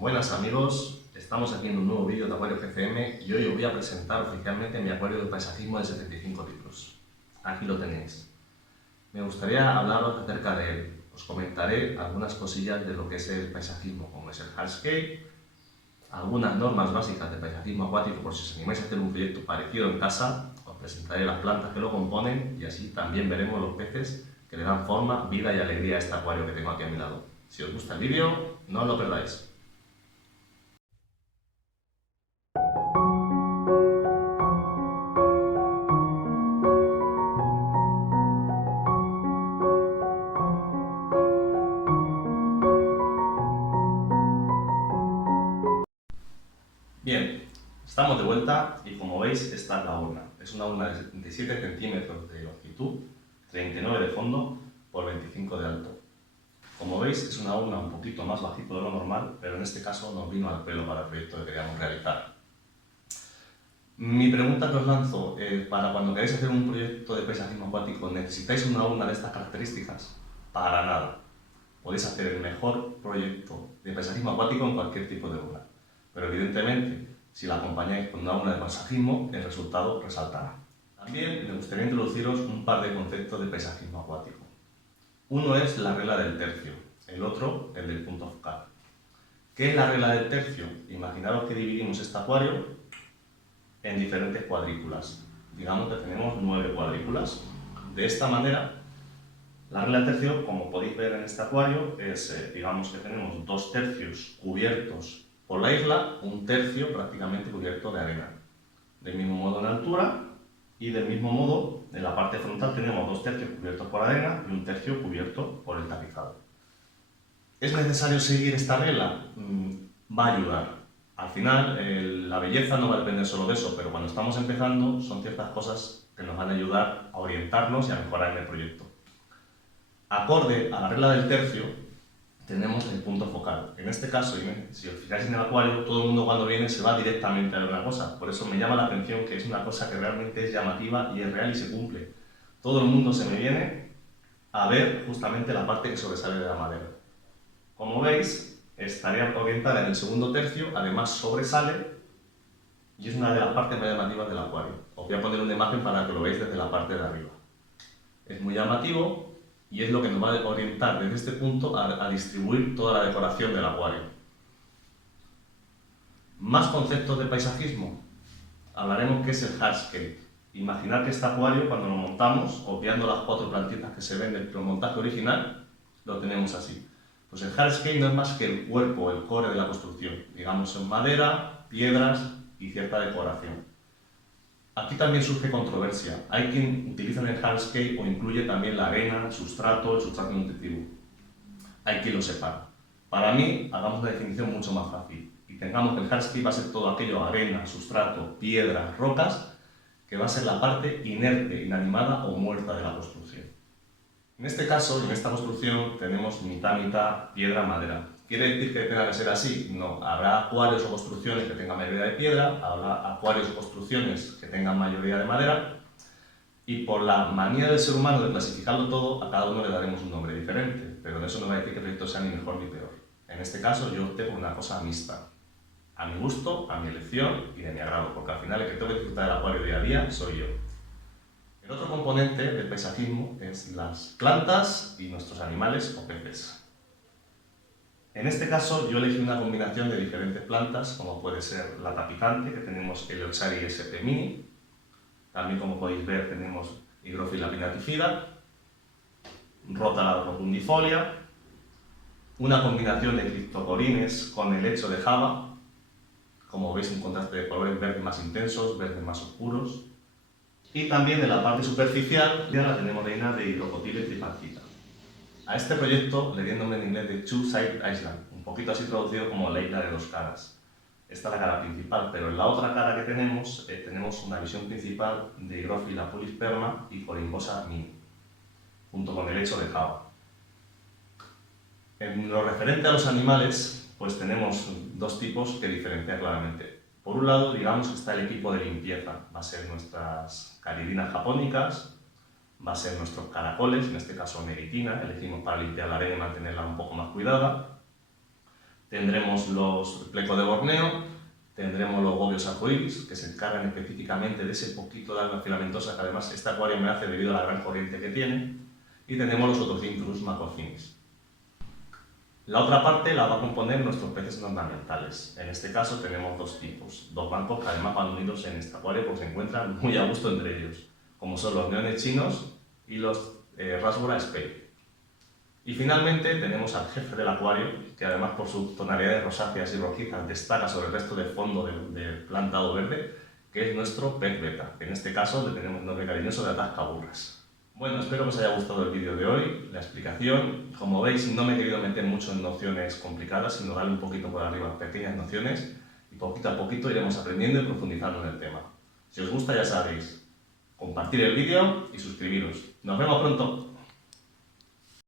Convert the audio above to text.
Buenas amigos, estamos haciendo un nuevo vídeo de Acuario GCM y hoy os voy a presentar oficialmente mi acuario de paisajismo de 75 litros. Aquí lo tenéis. Me gustaría hablaros acerca de él. Os comentaré algunas cosillas de lo que es el paisajismo, como es el hardscape, algunas normas básicas de paisajismo acuático por si os animáis a hacer un proyecto parecido en casa. Os presentaré las plantas que lo componen y así también veremos los peces que le dan forma, vida y alegría a este acuario que tengo aquí a mi lado. Si os gusta el vídeo, no os lo perdáis. Bien, estamos de vuelta y como veis esta es la urna. Es una urna de 7 centímetros de longitud, 39 de fondo por 25 de alto. Como veis es una urna un poquito más bajito de lo normal, pero en este caso nos vino al pelo para el proyecto que queríamos realizar. Mi pregunta que os lanzo, para cuando queráis hacer un proyecto de paisajismo acuático, ¿necesitáis una urna de estas características? Para nada. Podéis hacer el mejor proyecto de paisajismo acuático en cualquier tipo de urna. Pero evidentemente, si la acompañáis con una urna de paisajismo, el resultado resaltará. También me gustaría introduciros un par de conceptos de paisajismo acuático. Uno es la regla del tercio, el otro el del punto focal. ¿Qué es la regla del tercio? Imaginaros que dividimos este acuario en diferentes cuadrículas. Digamos que tenemos 9 cuadrículas. De esta manera, la regla del tercio, como podéis ver en este acuario, es, digamos que tenemos 2 tercios cubiertos por la isla, un tercio prácticamente cubierto de arena. Del mismo modo en altura y del mismo modo en la parte frontal tenemos 2 tercios cubiertos por arena y un tercio cubierto por el tapizado. ¿Es necesario seguir esta regla? Va a ayudar. Al final, la belleza no va a depender solo de eso, pero cuando estamos empezando son ciertas cosas que nos van a ayudar a orientarnos y a mejorar en el proyecto. Acorde a la regla del tercio, tenemos el punto focal. En este caso, si os fijáis en el acuario, todo el mundo cuando viene se va directamente a ver una cosa. Por eso me llama la atención que es una cosa que realmente es llamativa y es real y se cumple. Todo el mundo se me viene a ver justamente la parte que sobresale de la madera. Como veis, estaría orientada en el segundo tercio, además sobresale y es una de las partes más llamativas del acuario. Os voy a poner una imagen para que lo veáis desde la parte de arriba. Es muy llamativo y es lo que nos va a orientar desde este punto a distribuir toda la decoración del acuario. Más conceptos de paisajismo. Hablaremos qué es el hardscape. Imaginad que este acuario, cuando lo montamos, obviando las 4 plantitas que se ven del montaje original, lo tenemos así. Pues el hardscape no es más que el cuerpo, el core de la construcción. Digamos en madera, piedras y cierta decoración. Aquí también surge controversia. Hay quien utiliza el hardscape o incluye también la arena, el sustrato nutritivo. Hay quien lo separa. Para mí, hagamos la definición mucho más fácil y tengamos que el hardscape va a ser todo aquello, arena, sustrato, piedras, rocas, que va a ser la parte inerte, inanimada o muerta de la construcción. En este caso, en esta construcción, tenemos mitad piedra-madera. ¿Quiere decir que tenga que ser así? No. Habrá acuarios o construcciones que tengan mayoría de piedra, habrá acuarios o construcciones que tengan mayoría de madera, y por la manía del ser humano de clasificarlo todo, a cada uno le daremos un nombre diferente, pero eso no va a decir que el proyecto sea ni mejor ni peor. En este caso, yo opté por una cosa mixta. A mi gusto, a mi elección y de mi agrado, porque al final el que tengo que disfrutar del acuario día a día soy yo. El otro componente del paisajismo es las plantas y nuestros animales o peces. En este caso yo elegí una combinación de diferentes plantas, como puede ser la tapizante, que tenemos Eleocharis sp mini. También, como podéis ver, tenemos Hygrophila pinnatifida, Rotala rotundifolia, una combinación de criptocorines con helecho de Java. Como veis, un contraste de colores verdes más intensos, verdes más oscuros. Y también en la parte superficial ya la tenemos reina de Hydrocotyle tripartita. A este proyecto le di el nombre en inglés de Two-Sided Island, un poquito así traducido como la isla de dos caras. Esta es la cara principal, pero en la otra cara que tenemos, tenemos una visión principal de Hygrophila pulisperma y Colymbosa mini, junto con el helecho de Java. En lo referente a los animales, pues tenemos dos tipos que diferenciar claramente. Por un lado, digamos que está el equipo de limpieza, va a ser nuestras caridinas japónicas, va a ser nuestros caracoles, en este caso neritina, elegimos para limpiar la arena y mantenerla un poco más cuidada. Tendremos los plecos de Borneo, tendremos los gobios arcoíris, que se encargan específicamente de ese poquito de alga filamentosa que además este acuario me hace debido a la gran corriente que tiene, y tenemos los Otocincrus macrocinis. La otra parte la va a componer nuestros peces ornamentales. En este caso tenemos dos tipos, dos bancos que además van unidos en este acuario porque se encuentran muy a gusto entre ellos, como son los neones chinos y los Rasbora spey. Y finalmente tenemos al jefe del acuario, que además por sus tonalidades rosáceas y rojizas destaca sobre el resto del fondo de plantado verde, que es nuestro pez beta, que en este caso le tenemos el nombre cariñoso de atascaburras. Bueno, espero que os haya gustado el vídeo de hoy, la explicación. Como veis, no me he querido meter mucho en nociones complicadas, sino darle un poquito por arriba pequeñas nociones, y poquito a poquito iremos aprendiendo y profundizando en el tema. Si os gusta, ya sabéis, compartir el vídeo y suscribiros. ¡Nos vemos pronto!